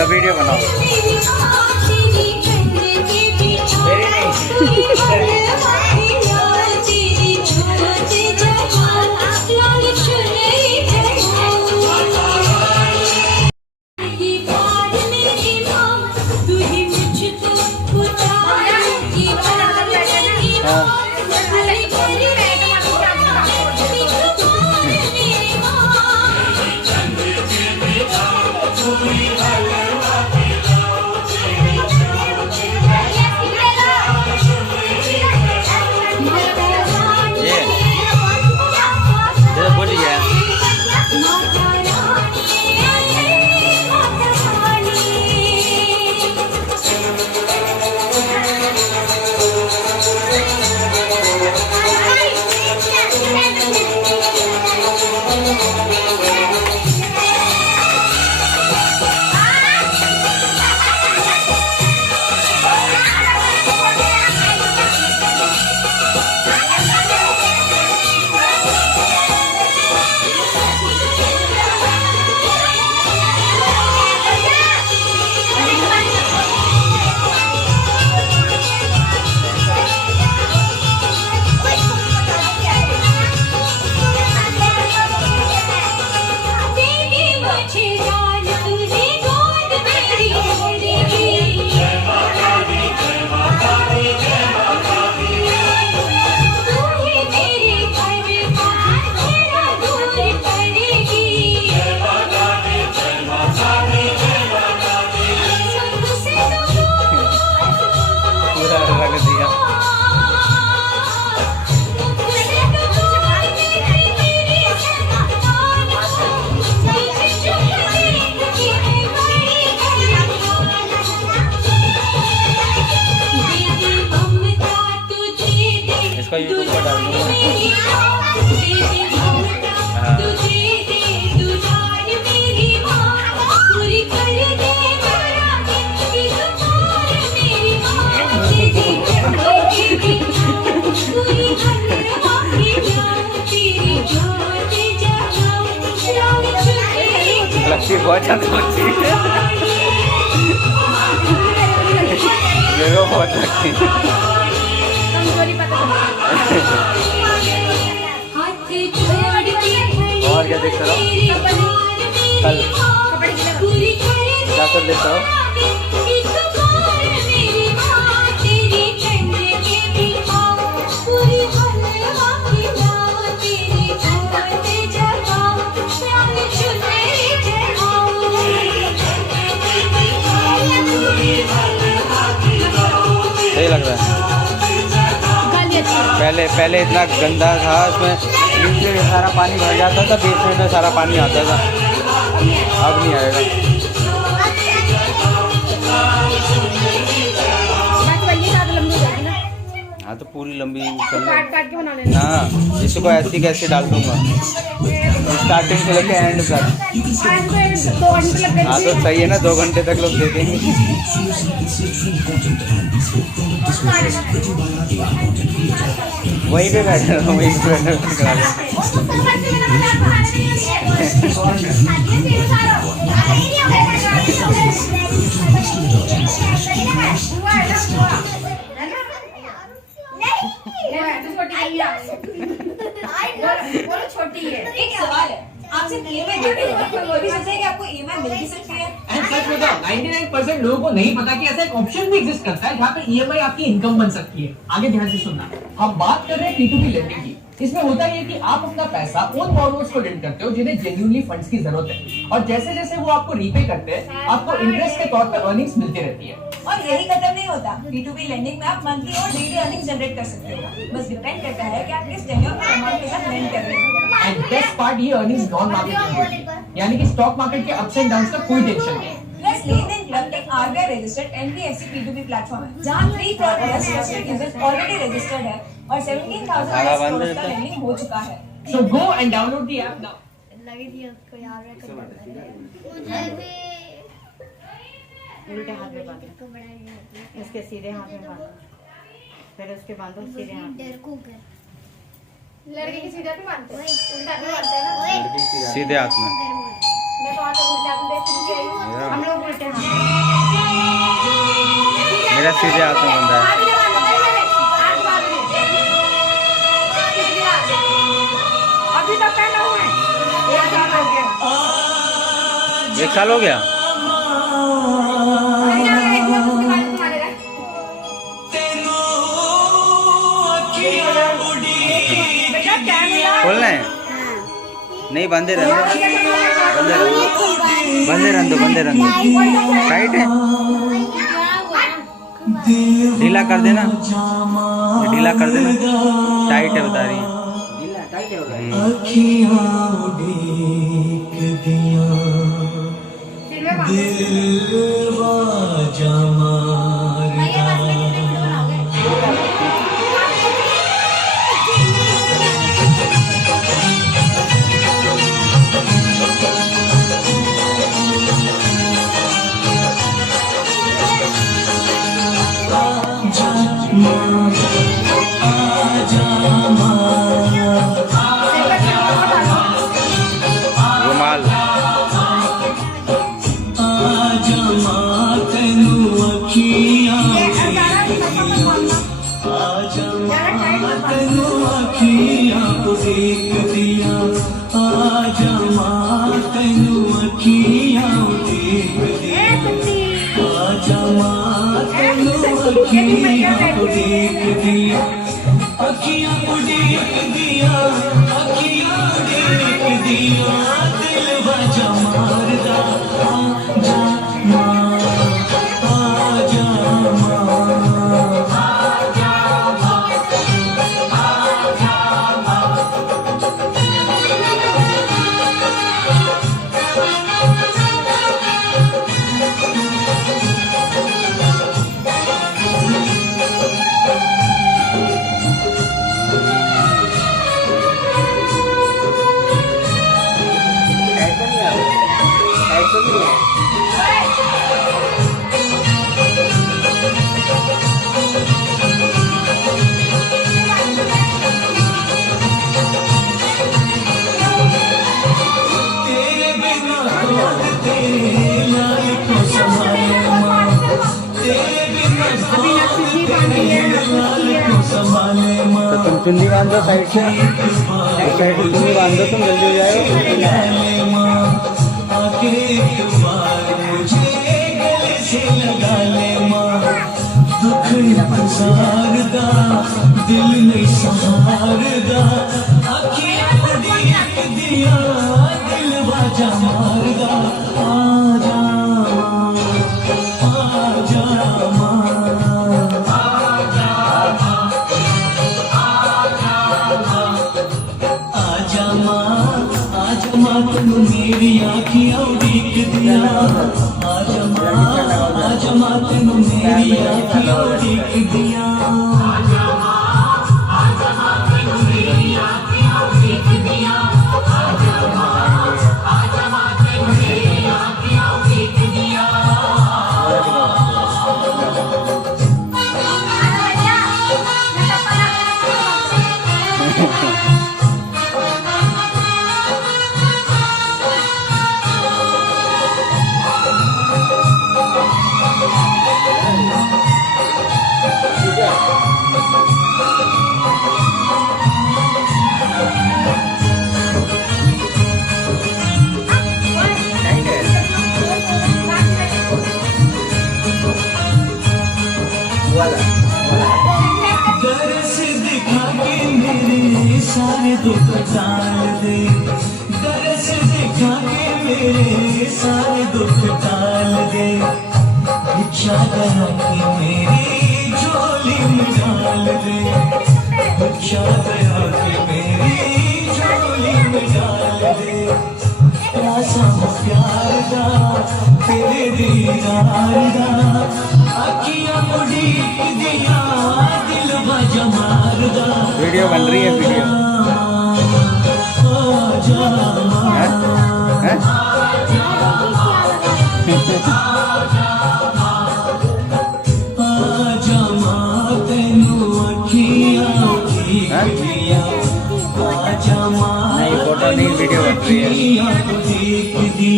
लो video बनाओ। इसका YouTube पर डाल दूँगा। लक्ष्मी बहुत ज़्यादा लगती है, मेरे को बहुत लगती है। और क्या देखता रहो, कल क्या कर लेता हो? सही लग रहा है। पहले इतना गंदा था, उसमें नीचे सारा पानी भर जाता था, बीच में सारा पानी आता था, अब नहीं आएगा। हाँ तो पूरी लंबी ना, इसको ऐसी कैसे डाल दूंगा, स्टार्टिंग से लेके एंड तक। हाँ तो सही है ना, 2 घंटे तक लोग देखेंगे। वहीं पे बैठे रहो, वहीं पे बैठे करा दो। छोटी है। एक सवाल है आपसे, ईएमआई आपको ईएमआई मिल भी सकती है? सच बताओ 99% लोगों को नहीं पता कि ऐसा एक ऑप्शन भी एग्जिस्ट करता है जहाँ पे ईएमआई आपकी इनकम बन सकती है। आगे ध्यान से सुनना, हम बात कर रहे हैं P2P लेंडिंग की। इसमें होता है कि आप अपना पैसा उन बॉरोवर्स को लेंड करते हो जिन्हें जेन्युइनली फंड्स की जरूरत है, और जैसे जैसे वो आपको रीपे करते हैं, आपको इंटरेस्ट के तौर पर अर्निंग्स मिलती रहती है। और यही खत्म नहीं होता, P2P लेंडिंग में आप मंथली और डेली अर्निंग जनरेट कर सकते हो। बस डिपेंड करता है कि आप किस टेन्योर और अमाउंट के साथ लेंड कर रहे हो। एंड बेस्ट पार्ट, ये अर्निंग्स नॉन मार्केट लिंक्ड, यानी कि स्टॉक मार्केट के अप्स एंड डाउन्स का कोई टेंशन नहीं। प्लस लेनदेन क्लब एक RBI registered NBFC P2P platform है, जहां 3 crore plus trusted users already registered है और 17,000 करोड़ का लेंडिंग हो चुका है। So go and download the app now. लगी थी उसको याद रखो। उल्टे हाथ में बांधो, इसके सीधे हाथ में बांधो, फिर उसके बांधो सीधे हाथ में। लड़के की सीधे हाथ में बांधते हैं, उल्टा हाथ में बांधते हैं ना, सीधे हाथ में। मैं तो हाथ हम लोग उल्टे हाथ मेरा सीधे हाथ में बंदा है। अभी तक पहले हुए 1 साल हो गया। 1 साल हो गया। खोलना है? नहीं, बंदे रहने दो, बंदे रहने दो। टाइट है, ढीला कर देना, ढीला कर देना। टाइट है बता रही है। रुमाल तो तुम चुन्नी बांध दो साइड से, साइड से चुन्नी बांध दो, तुम जल्दी हो जाएगा। दिल नहीं सहारदा, दिया दिल बाजा मारदा। तू मेरी आँखियाँ उड़ीक दिया, आज माँ तेनू मेरी आँखियाँ उड़ीक दिया। दरस दिखा के मेरे सारे दुख टाल दे, दरस दिखा के मेरे सारे दुख टाल दे। इच्छा करा के मेरी झोली में डाल दे, इच्छा करा के मेरी झोली में डाल दे। ऐसा प्यार दा तेरे दीदार दा, अखियाँ उड़ीक दिया दिल बाजा मारदा। वीडियो बन रही है, वीडियो तेनू अखियाँ उड़ीक दिया, नहीं फोटो नहीं, वीडियो बन रही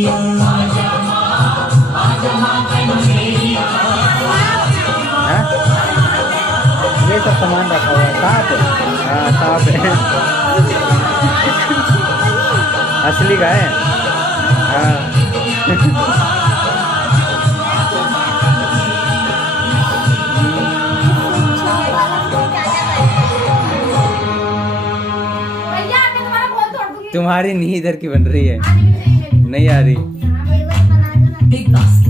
है। सब सामान रखा हुआ है। सांप, हाँ सांप है। असली का है। हाँ तुम्हारी नहीं इधर की बन रही है, नहीं आ रही।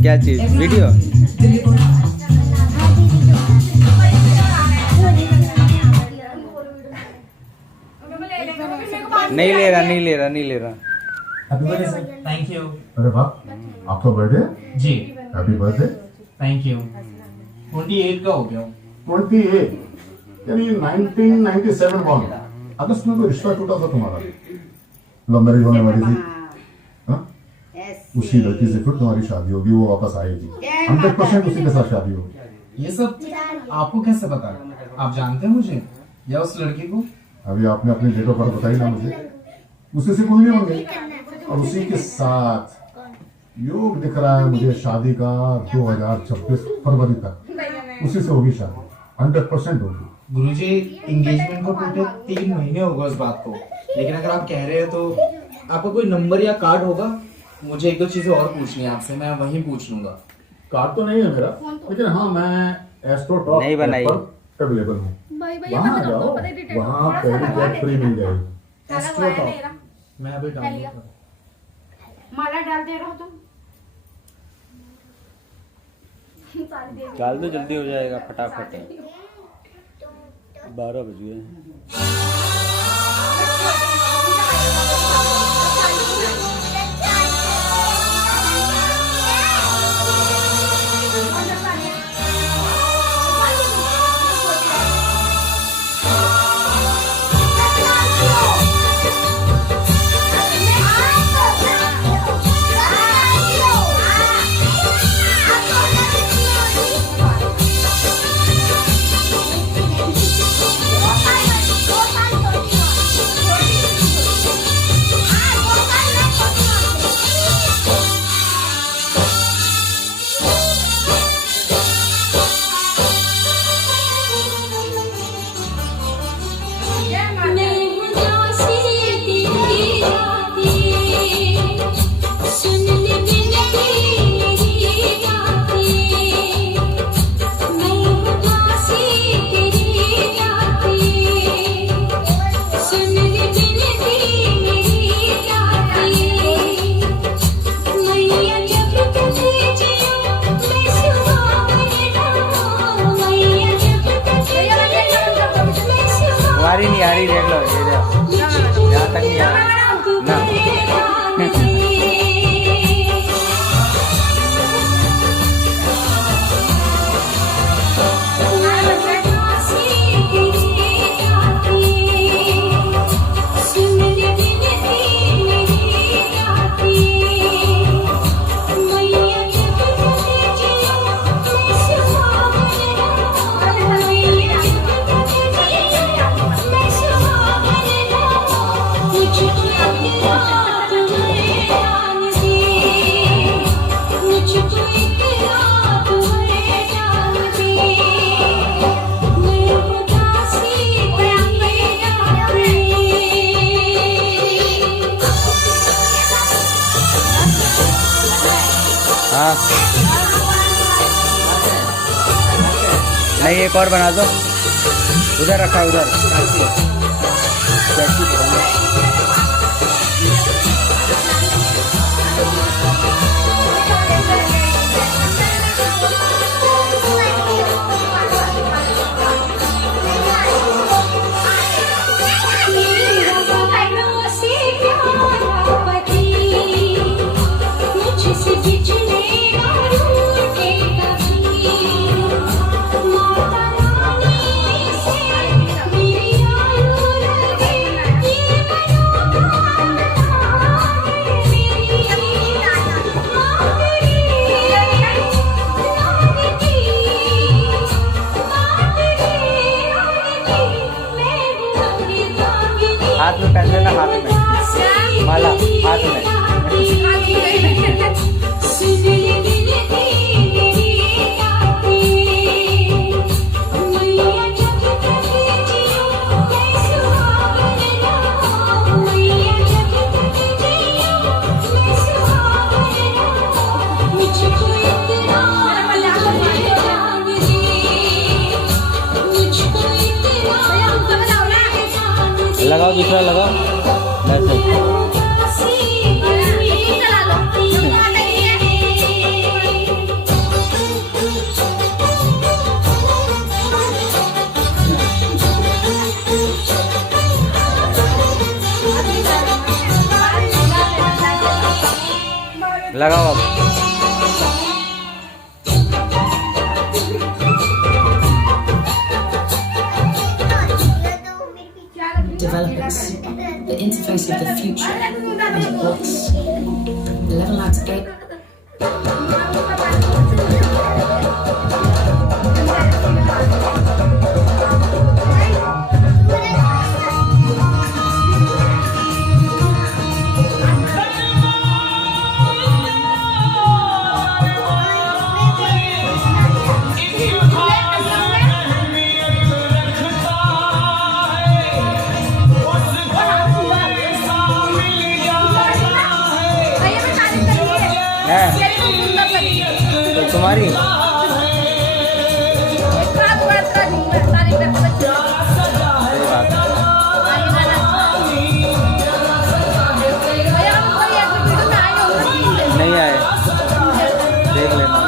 क्या चीज? वीडियो? नहीं ले रहा, नहीं ले रहा, नहीं ले रहा। Thank you. अरे वाह, आपका बर्थडे? जी हैप्पी बर्थडे। Thank you. 28 का हो गया। 28 यानी 1997 बॉर्न। अगस्त में कोई रिश्ता टूटा था तुम्हारा, लव मैरिज होने वाली थी। हाँ? उसी लड़की से फिर तुम्हारी शादी होगी, वो वापस आएगी 100% उसी के साथ शादी होगी। ये सब आपको कैसे पता? आप जानते हैं मुझे या उस लड़की को? अभी आपने अपनी डेट ऑफ बर्थ बताई ना मुझे, उसी से कुंडली बन गई और उसी के साथ योग दिख रहा है मुझे शादी का 2026 फरवरी तक, उसी से होगी शादी, 100% होगी। गुरुजी एंगेजमेंट को टूटे 3 महीने हो गए उस बात को, लेकिन अगर आप कह रहे हैं तो आपका कोई नंबर या कार्ड होगा? मुझे 1-2 चीजें और पूछनी है आपसे, मैं वहीं पूछ लूंगा। कार्ड तो नहीं है मेरा, लेकिन हाँ मैं एस्ट्रो टॉप नहीं बनाई अवेलेबल हूँ, वहाँ जाओ, वहाँ पहली जेट फ्री मिल जाएगी। एस्ट्रो टॉप मैं अभी डाउनलोड कर। माला डाल दे रहा हूँ तुम। डाल दो, जल्दी हो जाएगा फटाफट। 12 बज गए हैं। तुम्हारी नहीं आ रही, देख लो यहाँ तक नहीं आ रही ना। हाँ नहीं, एक और बना दो, उधर रखा है उधर। हाथ में पहन लेना, हाथ में माला, हाथ में। लगाओ, दूसरा लगाओ ऐसे। लगाओ अब। Developers, the interface of the future, and the books. Level out to 8. तो तुम्हारी नहीं आए, देख लेना।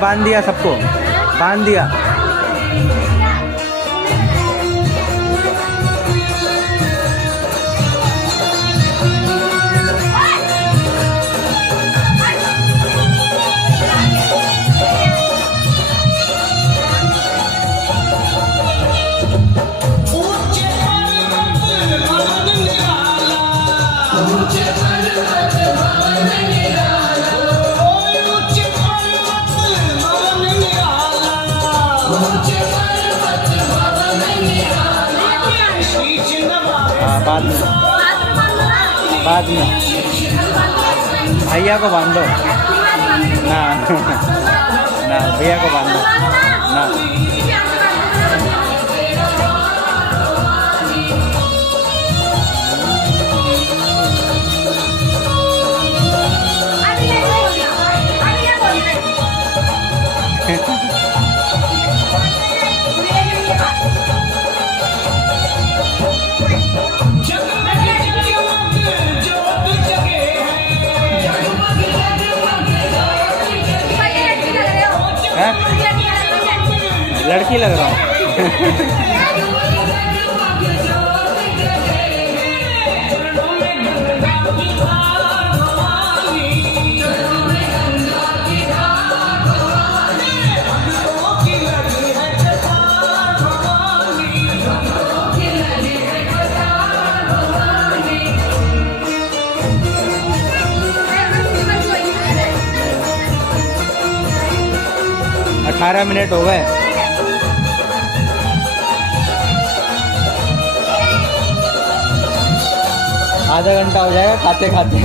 बांध दिया सबको, बांध दिया। बाद में भैया को बांधो ना ना, भैया को बांधो ना। लड़की लग रहा हूँ। अठारह मिनट हो गए। आधा घंटा हो जाएगा खाते खाते।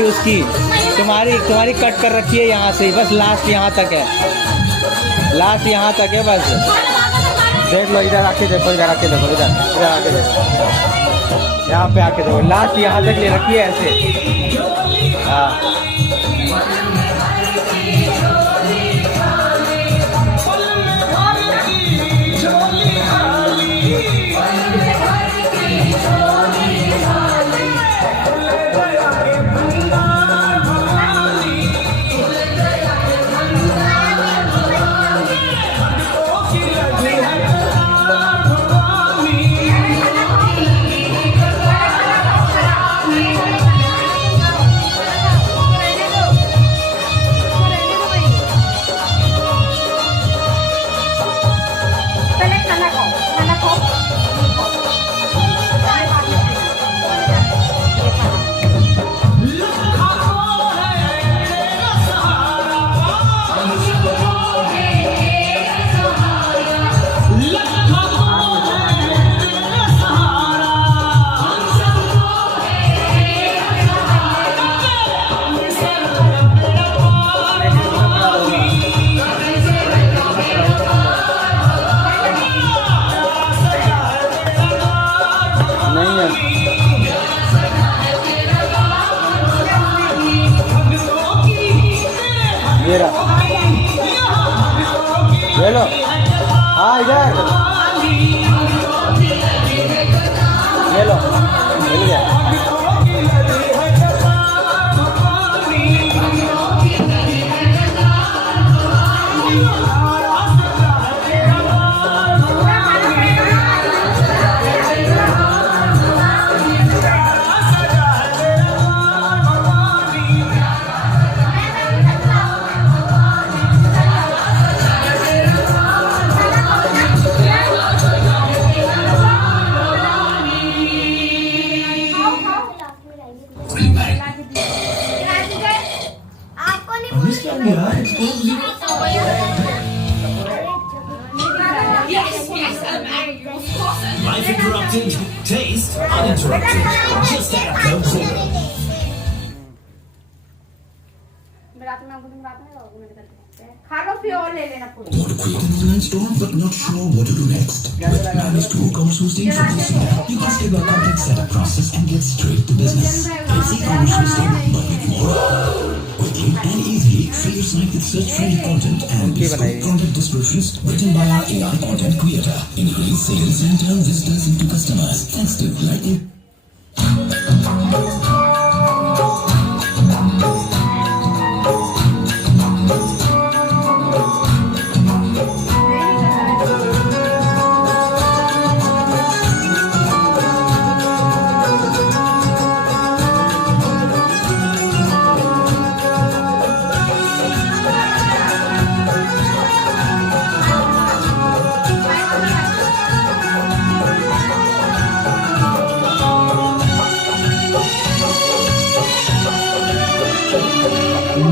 उसकी तुम्हारी कट कर रखी है यहाँ से, बस लास्ट यहाँ तक है, लास्ट यहाँ तक है बस। देख लो, इधर आके देखो, इधर आके देखो, इधर आके देखो, यहाँ पे आके देखो, लास्ट यहाँ तक ले रखी है ऐसे। हाँ ये लो, हाँ इधर ये लो, मिल गया। Life interrupted, taste uninterrupted. Just add Coke Zero. खा लो फिर और ले लेना पूरी। Want to create an online store but not sure what to do next? With Managed WooCommerce Hosting from Kusama, you can skip a complex setup process and get straight to business. It's e-commerce hosting but with more. Quickly and easily, fill your site with search-friendly content and bespoke content descriptions written by our AI content creator. Increase sales and turn visitors into customers thanks to Lightning.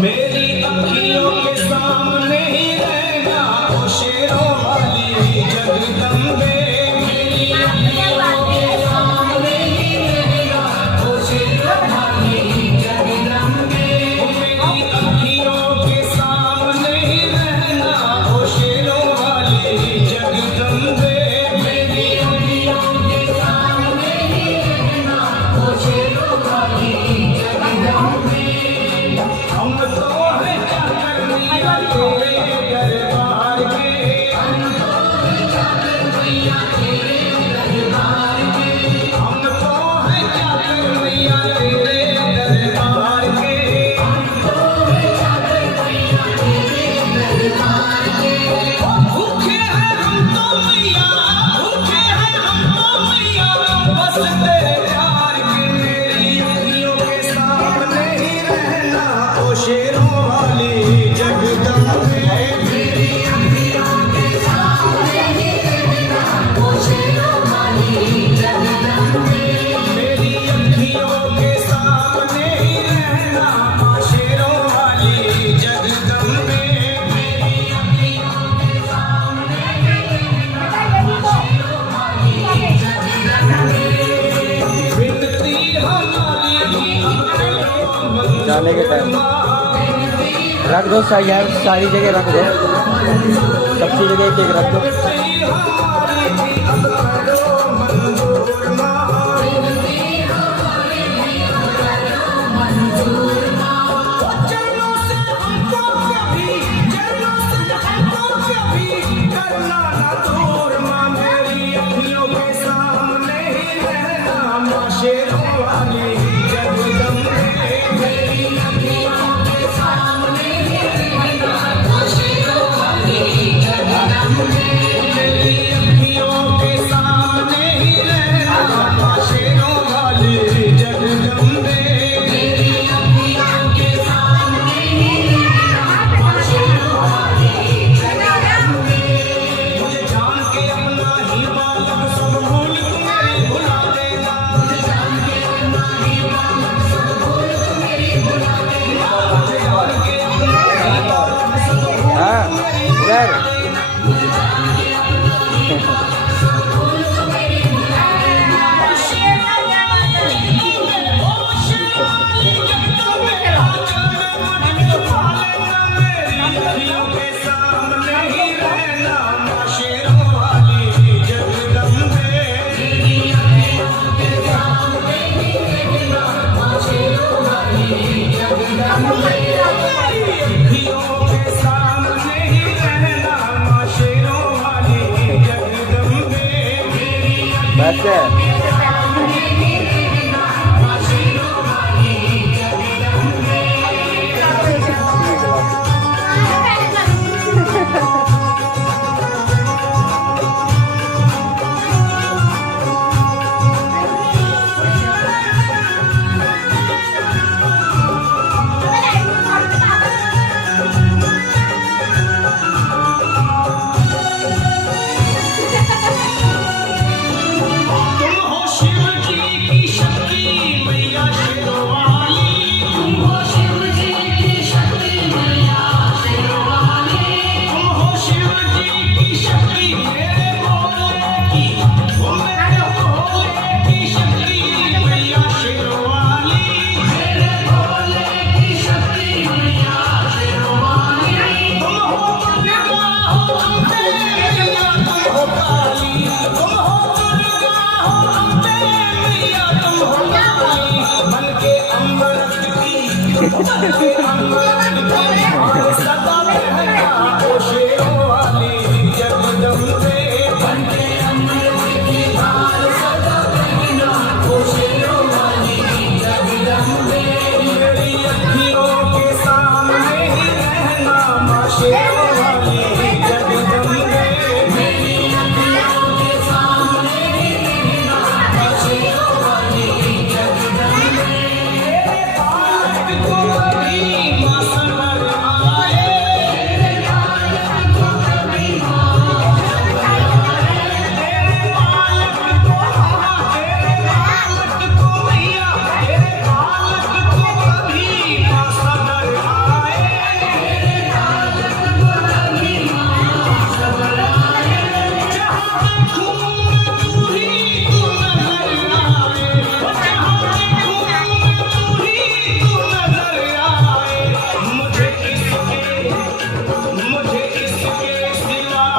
मेरी अखियों के सामने ही रहना ओ शेरों वाली जगदम्बे। मेरी अखियों के सामने ही रहना ओ शेरों वाली जगदम्बे। मेरी अखियों के सामने ही रहना ओ शेरों वाली जगदम्बे। मेरी अखियों के सामने ही रहना ओ शेरों वाली जगदम्बे। हम तो जाने के टाइम रख दो सारी जगह रख दो, सबकी जगह एक एक रख दो।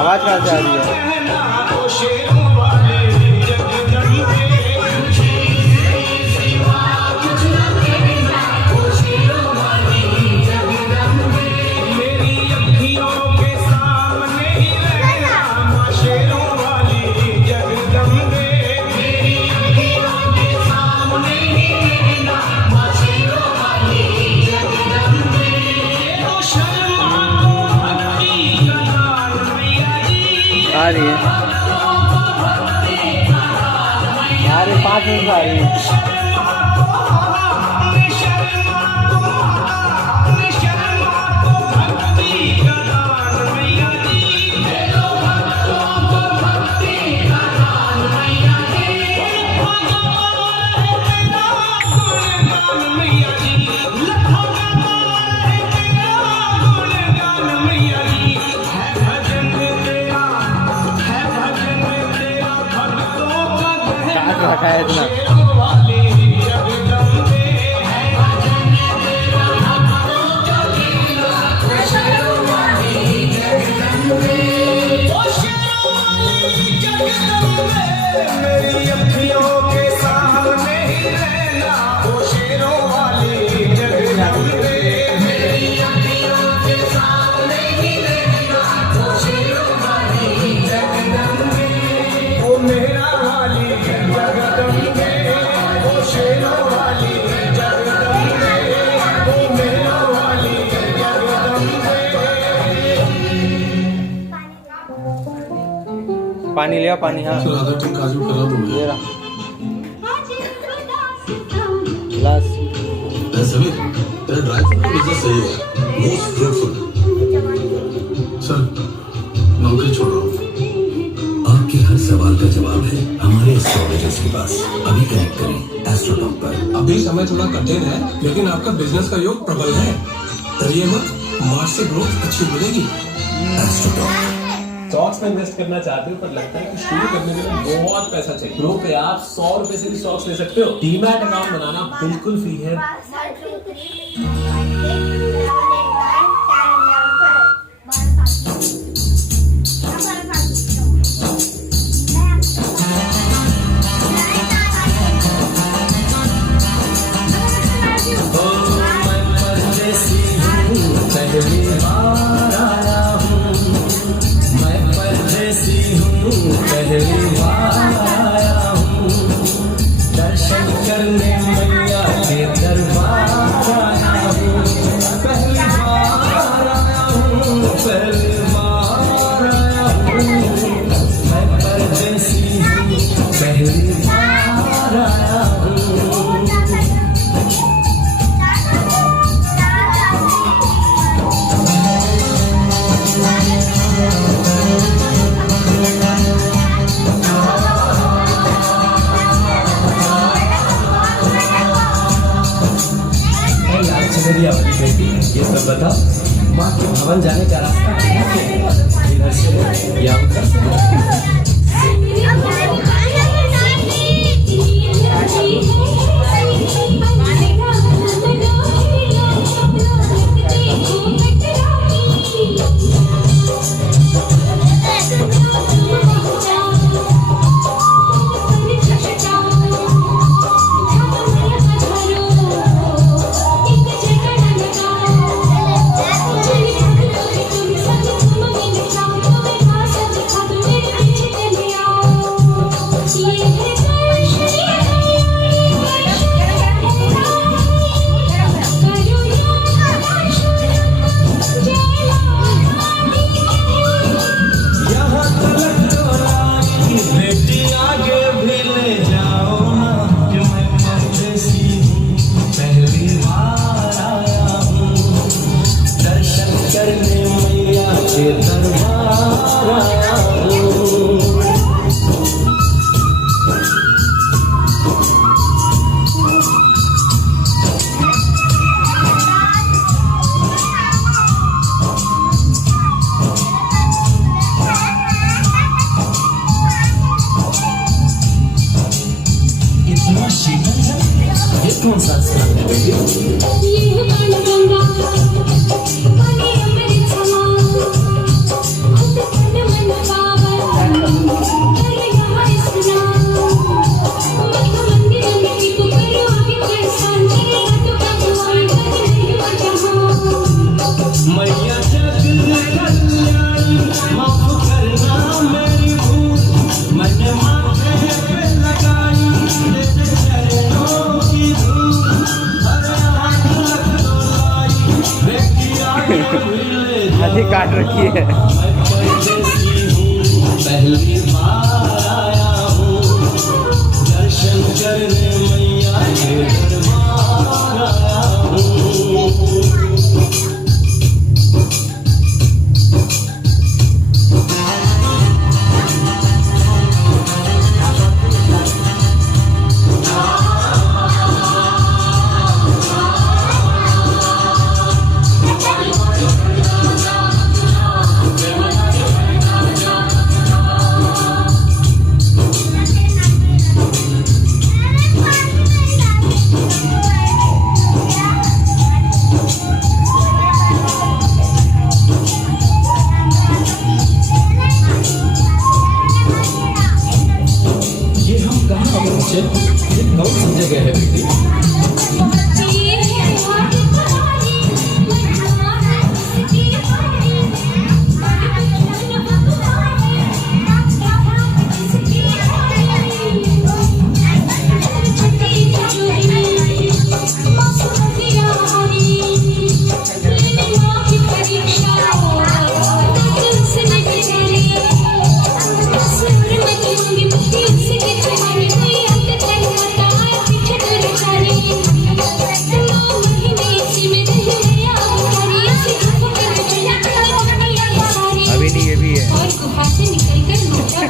आवाज कहाँ से आ रही है? आ रही है, आ रही 5 मिनट आ रही है। रखा है इतना पानी ले आओ, पानी। हाँ आधा ठीक काजू करा दो ये रहा ग्लास। समीर तेरा ड्राई फ्रूट का बिजनेस सही है, मोस्ट फ्रूटफुल। चल नौकरी छोड़ रहा हूँ। आपके हर सवाल का जवाब है हमारे एस्ट्रोलॉजर्स के पास। अभी कनेक्ट करें एस्ट्रोटॉक पर। अभी समय थोड़ा कठिन है, लेकिन आपका बिजनेस का योग प्रबल है। डरिए मत, मार्च से ग्रोथ अच्छी मिलेगी। एस्ट्रोटॉक। स्टॉक्स में इन्वेस्ट करना चाहते हो पर लगता है कि शुरू करने के लिए बहुत पैसा चाहिए। प्रो पे आप 100 रुपए से भी स्टॉक्स ले सकते हो। डीमैट अकाउंट बनाना बिल्कुल फ्री है। दर्शन करने मैया के दरबार आया हूँ, पहली बार आया हूँ, पहली बार आया हूँ। मैं परदेसी हूँ, पहली बार आया हूँ। अपनी बेटी ये सब बता, माँ के भवन जाने का रास्ता इधर से या उधर से? कौन सा स्थान है बेटी? मैया माफ करना मेरी भूल, मैंने माथे पे लगाई चरणों की धूल। हाथी काट रखी है। पहली बार आया हूँ, दर्शन करने मैया के दरबार आया हूँ।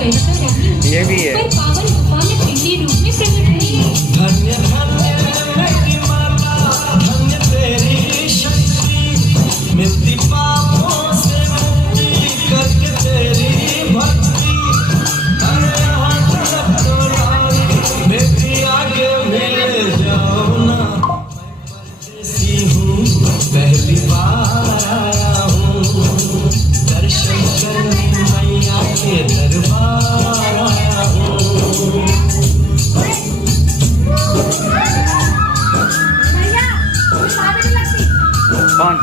ये भी है। पावन भगवान ने पिंडी रूप में प्रकट हुई है। धन्य धन्य मेरी माता, धन्य तेरी शक्ति, मिट्टी पापों से मुक्ति करके तेरी भक्ति। अरे हाथ रख तो लाई, बेटी आगे मेरे जाओ ना। मैं परदेसी हूँ, पहली बार आया हूँ, दर्शन करने मैया के दरबार आया हूँ। कौन?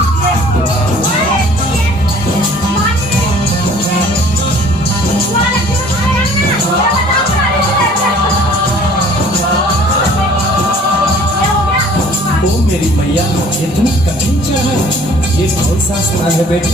ओ मेरी मैया, ये तुम कठिन चढ़ाई, ये कौन सा स्थान है बेटी?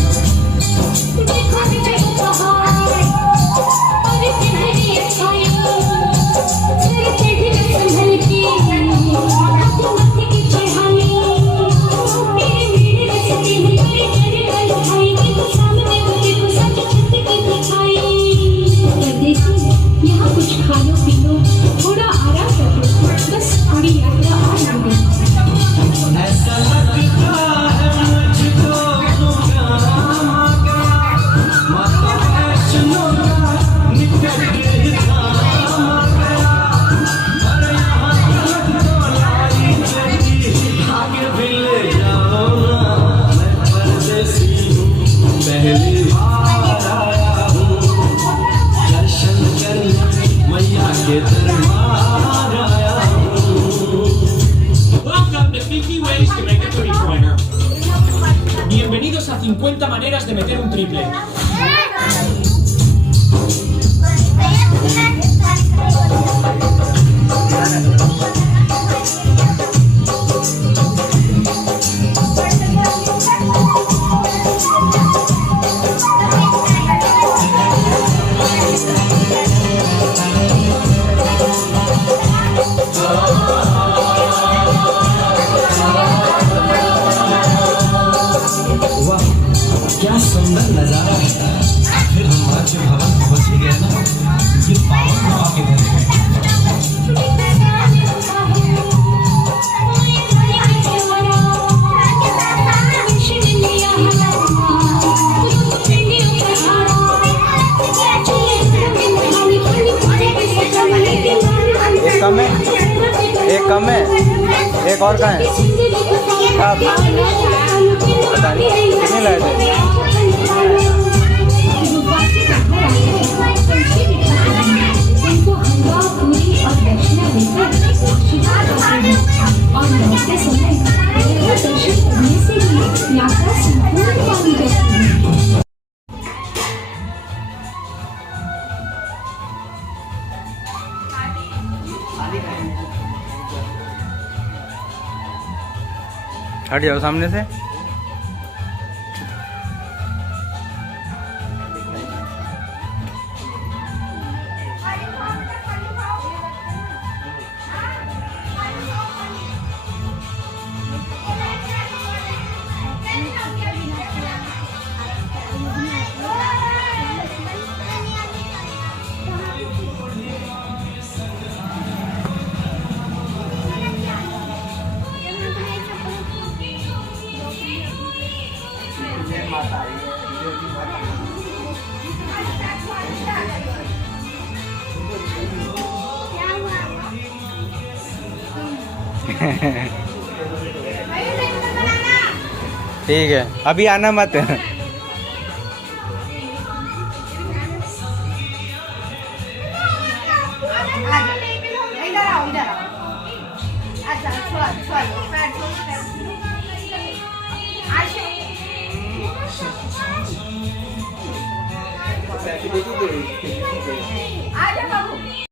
यहाँ कुछ खा लो पी लो, थोड़ा आराम कर लो, बस थोड़ी यात्रा और हो गई। ऐसा लगता है मुझको तू काम आ गया, माता वैष्णो का निकट के धाम आ गया। अरे यहाँ तक तो लाई चली, आगे भी ले जाओ ना। मैं परदेसी हूँ, पहली बार आया हूँ, दर्शन करने मैया के दरबार आया हूँ। Welcome to 50 ways to make a three-pointer. Bienvenidos a 50 maneras de meter un triple. वाह, क्या सुंदर नजारा है। फिर हम राज्य भवन पहुंच ही गए ना। ये पावन हवा के घर है। एक कम है, एक कम है, एक और कहाँ है? आप पता नहीं कितने लाए थे? और लौटते समय दर्शन करने से ही यात्रा संपूर्ण मानी जाती है। हट जाओ सामने से। ठीक है, अभी आना मत। अच्छा